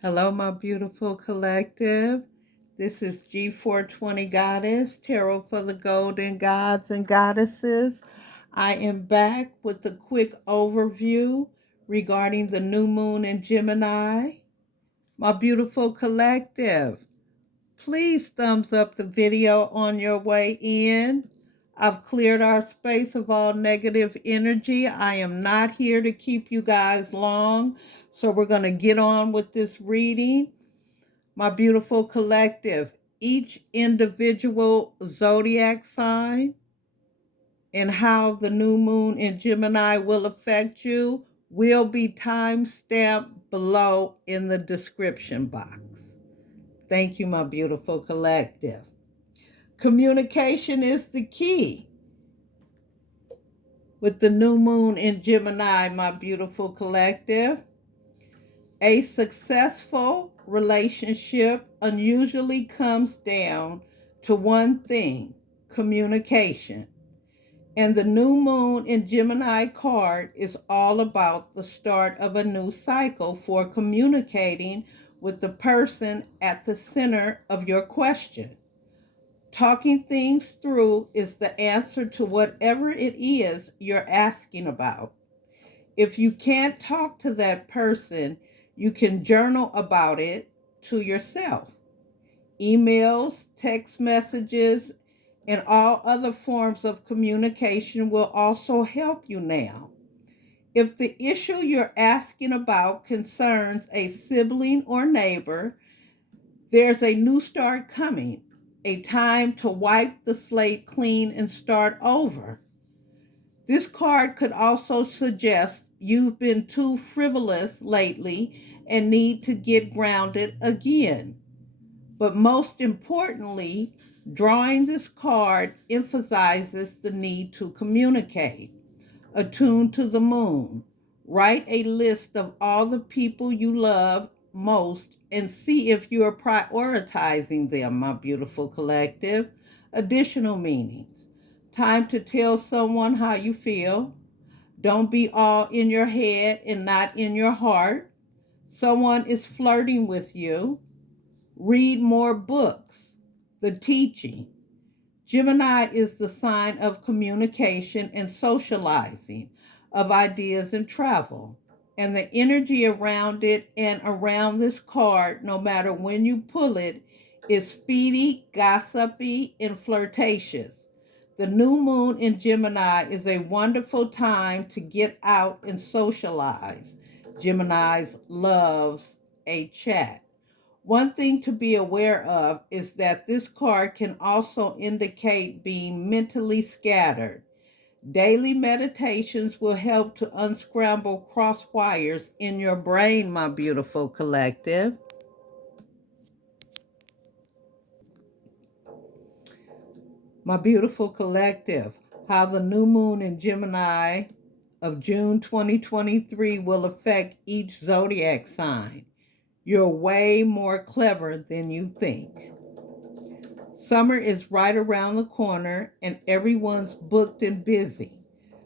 Hello, my beautiful collective. This is G420 Goddess, Tarot for the Golden Gods and Goddesses. I am back with a quick overview regarding the new moon in Gemini. My beautiful collective, please thumbs up the video on your way in. I've cleared our space of all negative energy. I am not here to keep you guys long, so we're going to get on with this reading. My beautiful collective, each individual zodiac sign and how the new moon in Gemini will affect you will be time-stamped below in the description box. Thank you, my beautiful collective. Communication is the key. With the new moon in Gemini, my beautiful collective, a successful relationship unusually comes down to one thing: communication. And the new moon in Gemini card is all about the start of a new cycle for communicating with the person at the center of your question. Talking things through is the answer to whatever it is you're asking about. If you can't talk to that person, you can journal about it to yourself. Emails, text messages, and all other forms of communication will also help you now. If the issue you're asking about concerns a sibling or neighbor, there's a new start coming, a time to wipe the slate clean and start over. This card could also suggest you've been too frivolous lately and need to get grounded again. But most importantly, drawing this card emphasizes the need to communicate. Attune to the moon. Write a list of all the people you love most and see if you are prioritizing them, my beautiful collective. Additional meanings. Time to tell someone how you feel. Don't be all in your head and not in your heart. Someone is flirting with you. Read more books. The teaching. Gemini is the sign of communication and socializing, of ideas and travel. And the energy around it and around this card, no matter when you pull it, is speedy, gossipy, and flirtatious. The new moon in Gemini is a wonderful time to get out and socialize. Gemini loves a chat. One thing to be aware of is that this card can also indicate being mentally scattered. Daily meditations will help to unscramble cross wires in your brain, my beautiful collective. My beautiful collective, how the new moon in Gemini of June 2023 will affect each zodiac sign. You're way more clever than you think. Summer is right around the corner and everyone's booked and busy.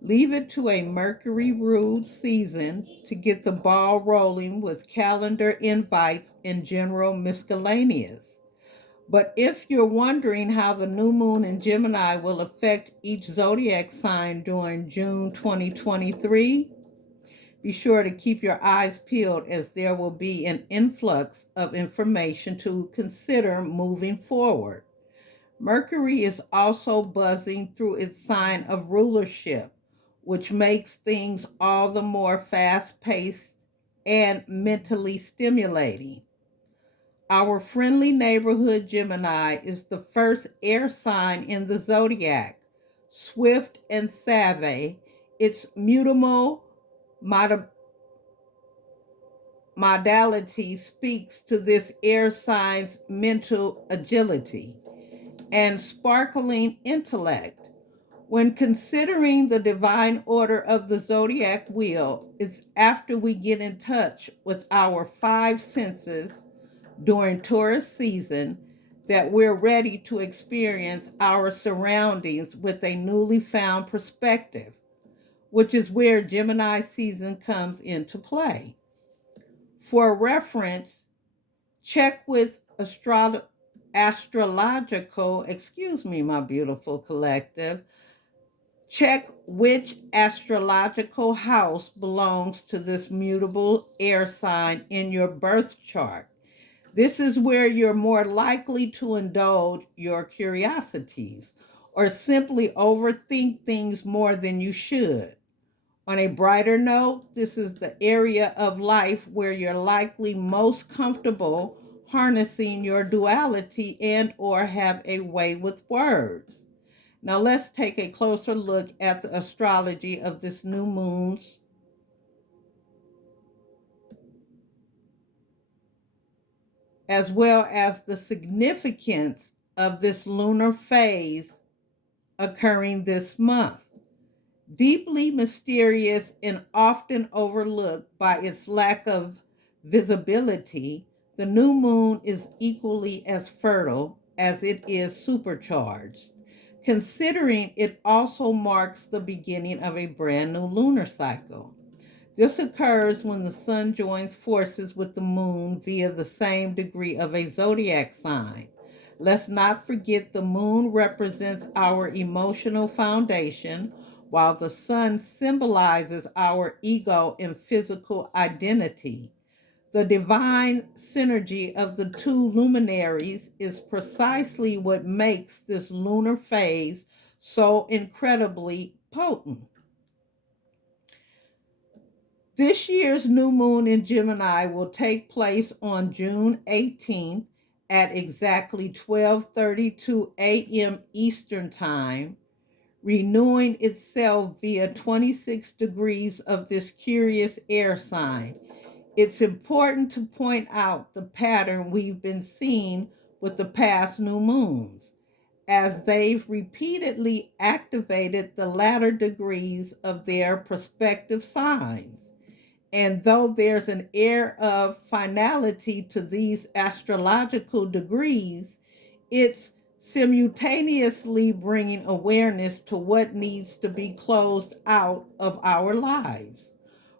Leave it to a Mercury ruled season to get the ball rolling with calendar invites and general miscellaneous. But if you're wondering how the new moon in Gemini will affect each zodiac sign during June 2023, be sure to keep your eyes peeled as there will be an influx of information to consider moving forward. Mercury is also buzzing through its sign of rulership, which makes things all the more fast paced and mentally stimulating. Our friendly neighborhood Gemini is the first air sign in the zodiac. Swift and savvy, its mutable modality speaks to this air sign's mental agility and sparkling intellect. When considering the divine order of the zodiac wheel, it's after we get in touch with our five senses during Taurus season that we're ready to experience our surroundings with a newly found perspective, which is where Gemini season comes into play. For reference, Check with astrological, my beautiful collective. Check which astrological house belongs to this mutable air sign in your birth chart. This is where you're more likely to indulge your curiosities or simply overthink things more than you should. On a brighter note, this is the area of life where you're likely most comfortable harnessing your duality and or have a way with words. Now let's take a closer look at the astrology of this new moon's as well as the significance of this lunar phase occurring this month. Deeply mysterious and often overlooked by its lack of visibility, the new moon is equally as fertile as it is supercharged, considering it also marks the beginning of a brand new lunar cycle. This occurs when the sun joins forces with the moon via the same degree of a zodiac sign. Let's not forget the moon represents our emotional foundation, while the sun symbolizes our ego and physical identity. The divine synergy of the two luminaries is precisely what makes this lunar phase so incredibly potent. This year's new moon in Gemini will take place on June 18th at exactly 12:32 a.m. Eastern Time, renewing itself via 26 degrees of this curious air sign. It's important to point out the pattern we've been seeing with the past new moons, as they've repeatedly activated the latter degrees of their prospective signs. And though there's an air of finality to these astrological degrees, it's simultaneously bringing awareness to what needs to be closed out of our lives.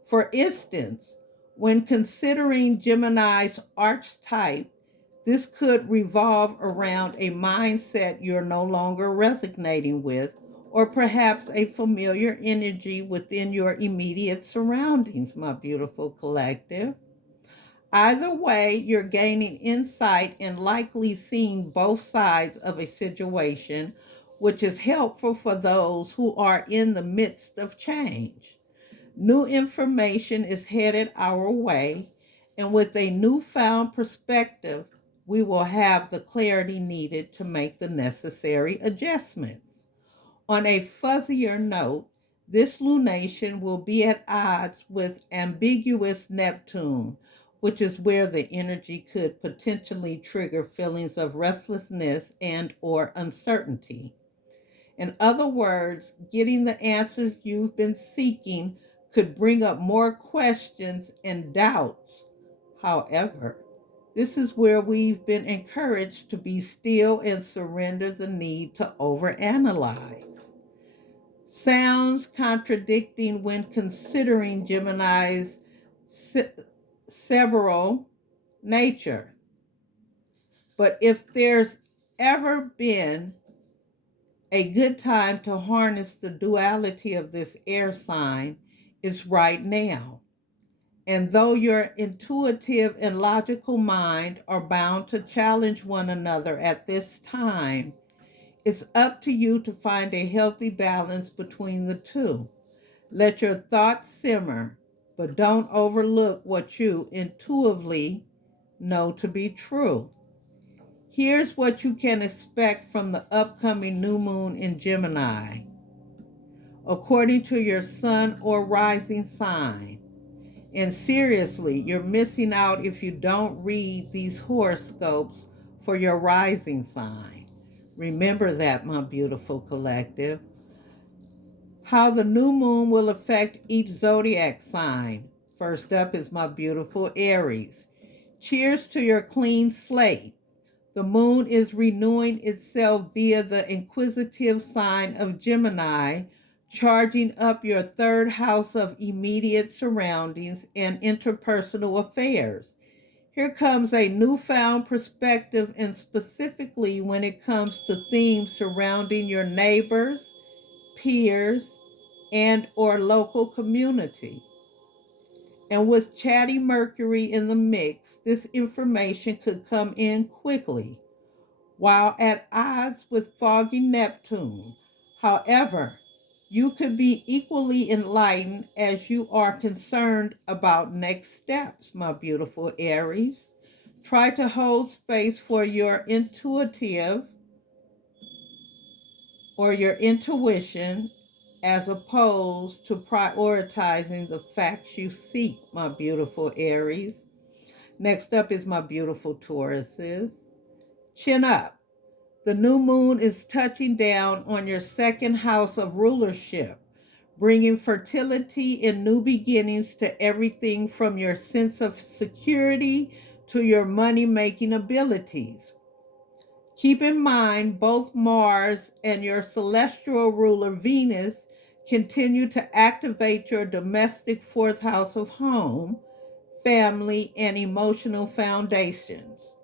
For instance, when considering Gemini's archetype, this could revolve around a mindset you're no longer resonating with, or perhaps a familiar energy within your immediate surroundings, my beautiful collective. Either way, you're gaining insight and likely seeing both sides of a situation, which is helpful for those who are in the midst of change. New information is headed our way, and with a newfound perspective, we will have the clarity needed to make the necessary adjustments. On a fuzzier note, this lunation will be at odds with ambiguous Neptune, which is where the energy could potentially trigger feelings of restlessness and or uncertainty. In other words, getting the answers you've been seeking could bring up more questions and doubts. However, this is where we've been encouraged to be still and surrender the need to overanalyze. Sounds contradicting when considering Gemini's cerebral nature. But if there's ever been a good time to harness the duality of this air sign, it's right now. And though your intuitive and logical mind are bound to challenge one another at this time, it's up to you to find a healthy balance between the two. Let your thoughts simmer, but don't overlook what you intuitively know to be true. Here's what you can expect from the upcoming new moon in Gemini, according to your sun or rising sign. And seriously, you're missing out if you don't read these horoscopes for your rising sign. Remember that, my beautiful collective. How the new moon will affect each zodiac sign. First up is my beautiful Aries. Cheers to your clean slate. The moon is renewing itself via the inquisitive sign of Gemini, charging up your third house of immediate surroundings and interpersonal affairs. Here comes a newfound perspective, and specifically when it comes to themes surrounding your neighbors, peers, and or local community. And with chatty Mercury in the mix, this information could come in quickly, while at odds with foggy Neptune. However, you could be equally enlightened as you are concerned about next steps, my beautiful Aries. Try to hold space for your intuitive or your intuition as opposed to prioritizing the facts you seek, my beautiful Aries. Next up is my beautiful Tauruses. Chin up. The new moon is touching down on your second house of rulership, bringing fertility and new beginnings to everything from your sense of security to your money making abilities. Keep in mind, both Mars and your celestial ruler Venus continue to activate your domestic fourth house of home, family, and emotional foundations,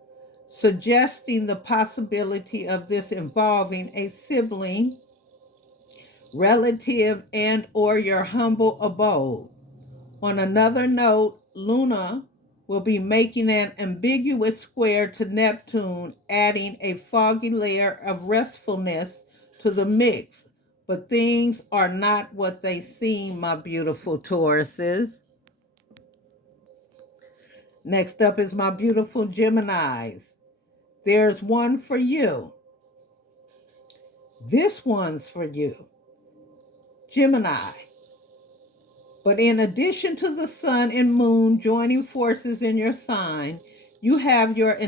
suggesting the possibility of this involving a sibling, relative, and or your humble abode. On another note, Luna will be making an ambiguous square to Neptune, adding a foggy layer of restfulness to the mix. But things are not what they seem, my beautiful Tauruses. Next up is my beautiful Geminis. There's one for you. This one's for you, Gemini. But in addition to the sun and moon joining forces in your sign, you have your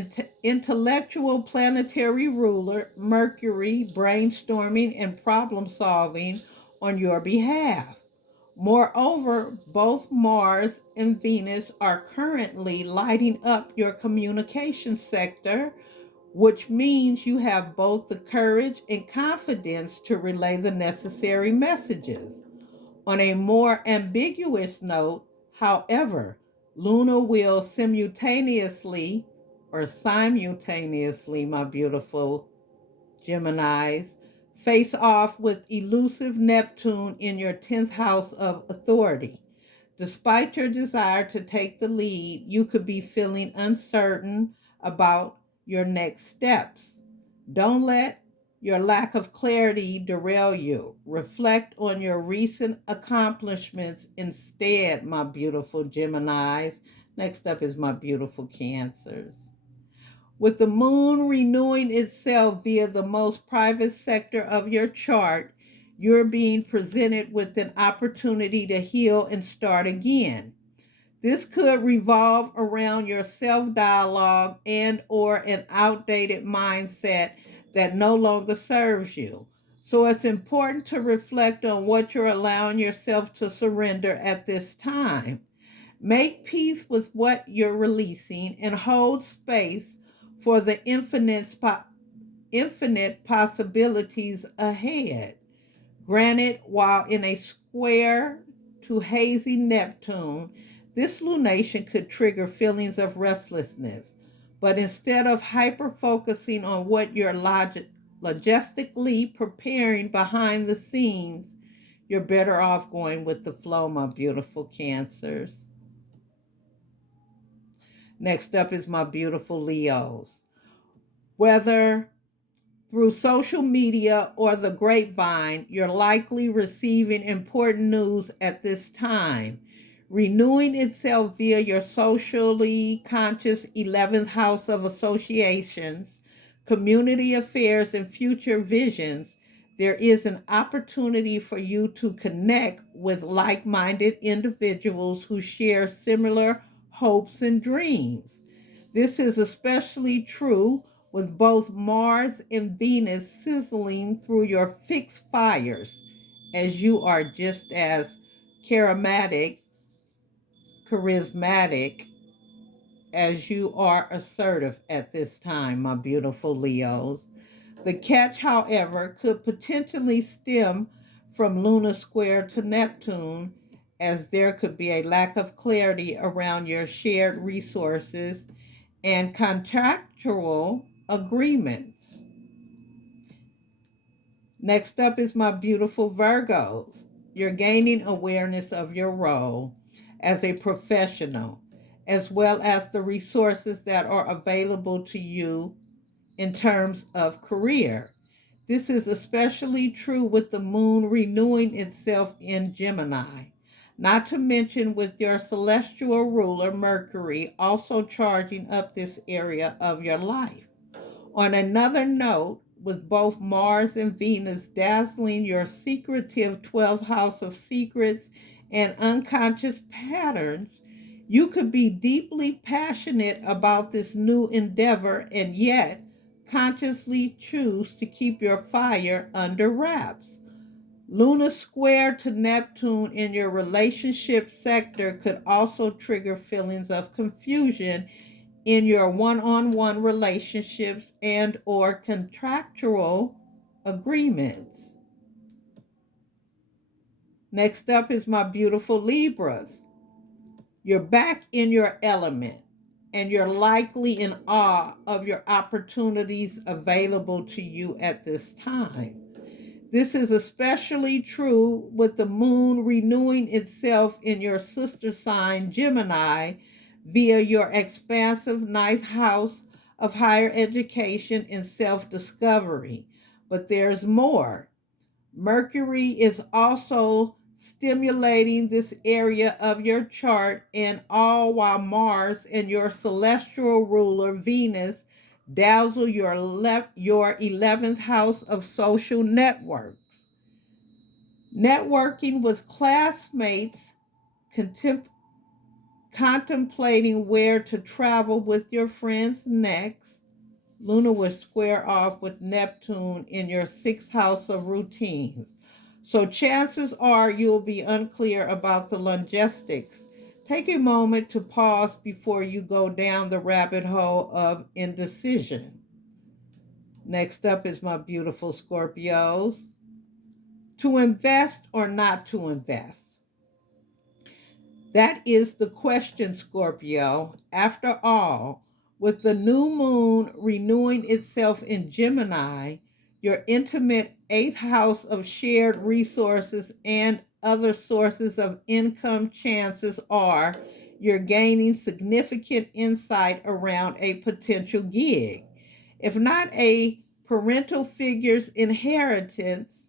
intellectual planetary ruler, Mercury, brainstorming and problem solving on your behalf. Moreover, both Mars and Venus are currently lighting up your communication sector, which means you have both the courage and confidence to relay the necessary messages. On a more ambiguous note, however, Luna will simultaneously, my beautiful Geminis, face off with elusive Neptune in your 10th house of authority. Despite your desire to take the lead, you could be feeling uncertain about your next steps. Don't let your lack of clarity derail you. Reflect on your recent accomplishments instead, my beautiful Geminis. Next up is my beautiful Cancers. With the moon renewing itself via the most private sector of your chart, you're being presented with an opportunity to heal and start again. This could revolve around your self-dialogue and or an outdated mindset that no longer serves you. So it's important to reflect on what you're allowing yourself to surrender at this time. Make peace with what you're releasing and hold space for the infinite possibilities ahead. Granted, while in a square to hazy Neptune, this lunation could trigger feelings of restlessness. But instead of hyper focusing on what you're logistically preparing behind the scenes, you're better off going with the flow, my beautiful Cancers. Next up is my beautiful Leos. Whether through social media or the grapevine, you're likely receiving important news at this time. Renewing itself via your socially conscious 11th house of associations, community affairs, and future visions, there is an opportunity for you to connect with like minded individuals who share similar hopes and dreams. This is especially true with both Mars and Venus sizzling through your fixed fires, as you are just as charismatic as you are assertive at this time, my beautiful Leos. The catch, however, could potentially stem from Luna square to Neptune, as there could be a lack of clarity around your shared resources and contractual agreements. Next up is my beautiful Virgos. You're gaining awareness of your role as a professional, as well as the resources that are available to you in terms of career. This is especially true with the moon renewing itself in Gemini, not to mention with your celestial ruler Mercury also charging up this area of your life. On another note, with both Mars and Venus dazzling your secretive 12th house of secrets and unconscious patterns, you could be deeply passionate about this new endeavor and yet consciously choose to keep your fire under wraps. Luna square to Neptune in your relationship sector could also trigger feelings of confusion in your one-on-one relationships and or contractual agreements. Next up is my beautiful Libras. You're back in your element and you're likely in awe of your opportunities available to you at this time. This is especially true with the moon renewing itself in your sister sign, Gemini, via your expansive ninth house of higher education and self discovery. But there's more. Mercury is also stimulating this area of your chart, and all while Mars and your celestial ruler, Venus, dazzle your 11th house of social networks. Networking with classmates, contemplating where to travel with your friends next. Luna will square off with Neptune in your sixth house of routines. So chances are you'll be unclear about the logistics. Take a moment to pause before you go down the rabbit hole of indecision. Next up is my beautiful Scorpios. To invest or not to invest? That is the question, Scorpio. After all, with the new moon renewing itself in Gemini, your intimate eighth house of shared resources and other sources of income, chances are you're gaining significant insight around a potential gig. If not a parental figure's inheritance,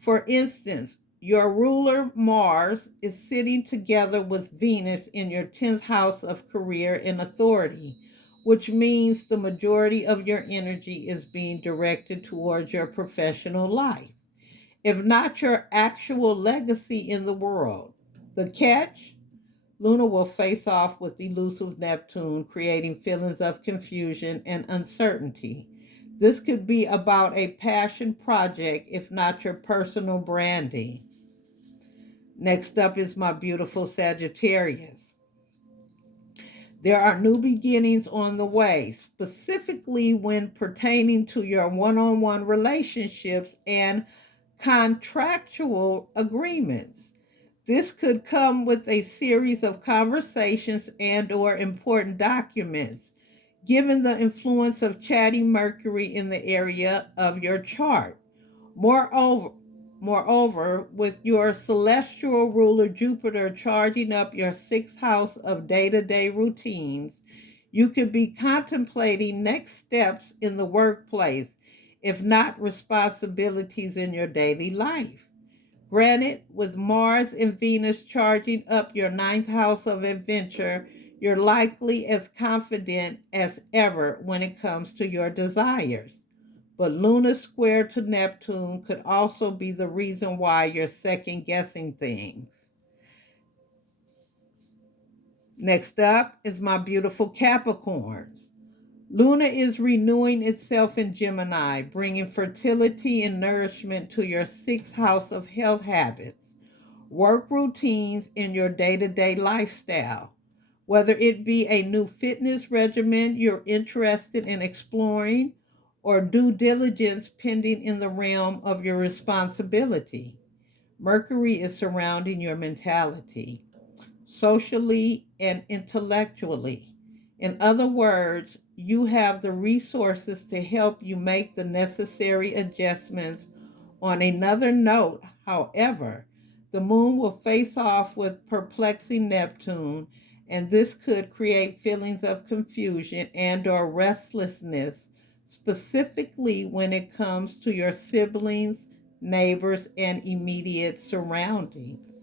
for instance, your ruler Mars is sitting together with Venus in your 10th house of career and authority, which means the majority of your energy is being directed towards your professional life, if not your actual legacy in the world. The catch? Luna will face off with elusive Neptune, creating feelings of confusion and uncertainty. This could be about a passion project, if not your personal branding. Next up is my beautiful Sagittarius. There are new beginnings on the way, specifically when pertaining to your one-on-one relationships and contractual agreements. This could come with a series of conversations and or important documents, given the influence of chatty Mercury in the area of your chart. Moreover, Moreover, with your celestial ruler Jupiter charging up your sixth house of day-to-day routines, you could be contemplating next steps in the workplace, if not responsibilities in your daily life. Granted, with Mars and Venus charging up your ninth house of adventure, you're likely as confident as ever when it comes to your desires. But Luna square to Neptune could also be the reason why you're second guessing things. Next up is my beautiful Capricorns. Luna is renewing itself in Gemini, bringing fertility and nourishment to your sixth house of health habits, work routines, in your day to day lifestyle. Whether it be a new fitness regimen you're interested in exploring or due diligence pending in the realm of your responsibility. Mercury is surrounding your mentality, socially and intellectually. In other words, you have the resources to help you make the necessary adjustments. On another note, however, the moon will face off with perplexing Neptune, and this could create feelings of confusion and or restlessness, specifically when it comes to your siblings, neighbors, and immediate surroundings.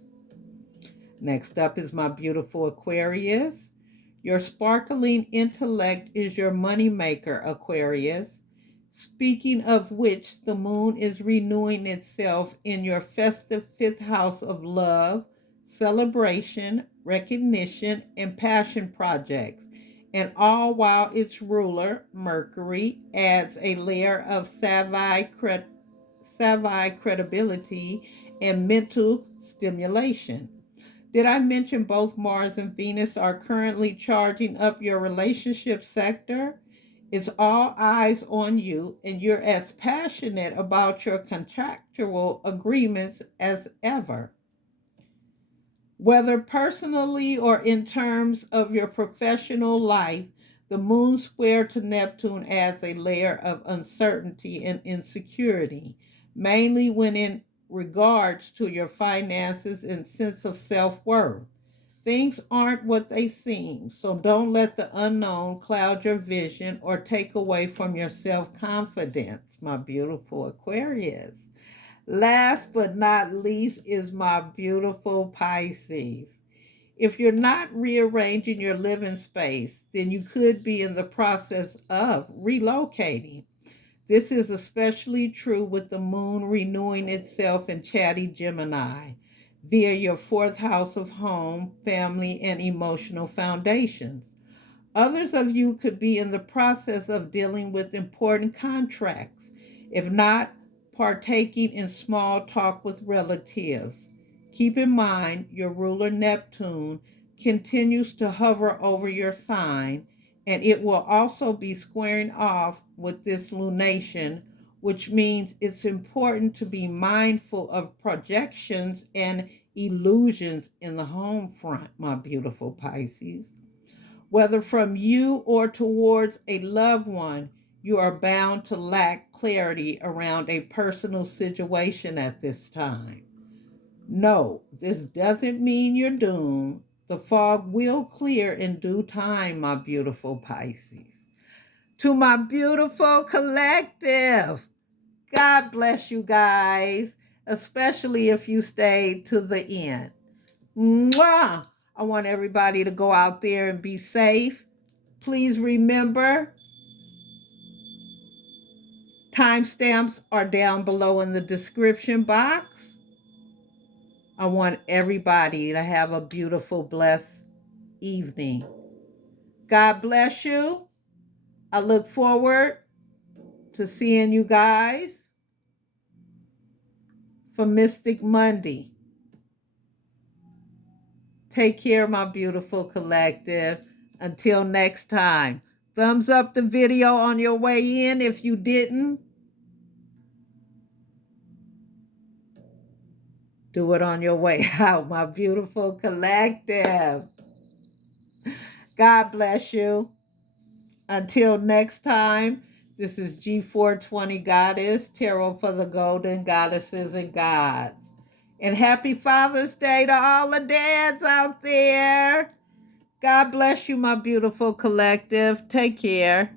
Next up is my beautiful Aquarius. Your sparkling intellect is your moneymaker, Aquarius. Speaking of which, the moon is renewing itself in your festive fifth house of love, celebration, recognition, and passion projects, and all while its ruler, Mercury, adds a layer of savvy credibility and mental stimulation. Did I mention both Mars and Venus are currently charging up your relationship sector? It's all eyes on you, and you're as passionate about your contractual agreements as ever. Whether personally or in terms of your professional life, the moon square to Neptune adds a layer of uncertainty and insecurity, mainly when in regards to your finances and sense of self worth. Things aren't what they seem, so don't let the unknown cloud your vision or take away from your self confidence, my beautiful Aquarius. Last but not least is my beautiful Pisces. If you're not rearranging your living space, then you could be in the process of relocating. This is especially true with the moon renewing itself in chatty Gemini via your fourth house of home, family, and emotional foundations. Others of you could be in the process of dealing with important contracts, if not partaking in small talk with relatives. Keep in mind your ruler Neptune continues to hover over your sign, and it will also be squaring off with this lunation, which means it's important to be mindful of projections and illusions in the home front, my beautiful Pisces. Whether from you or towards a loved one, you are bound to lack clarity around a personal situation at this time. No, this doesn't mean you're doomed. The fog will clear in due time, my beautiful Pisces. To my beautiful collective, God bless you guys, especially if you stayed to the end. Mwah! I want everybody to go out there and be safe. Please remember, timestamps are down below in the description box. I want everybody to have a beautiful, blessed evening. God bless you. I look forward to seeing you guys for Mystic Monday. Take care, my beautiful collective. Until next time. Thumbs up the video on your way in if you didn't. Do it on your way out, my beautiful collective. God bless you. Until next time, this is G420 Goddess, Tarot for the Golden Goddesses and Gods. And happy Father's Day to all the dads out there. God bless you, my beautiful collective. Take care.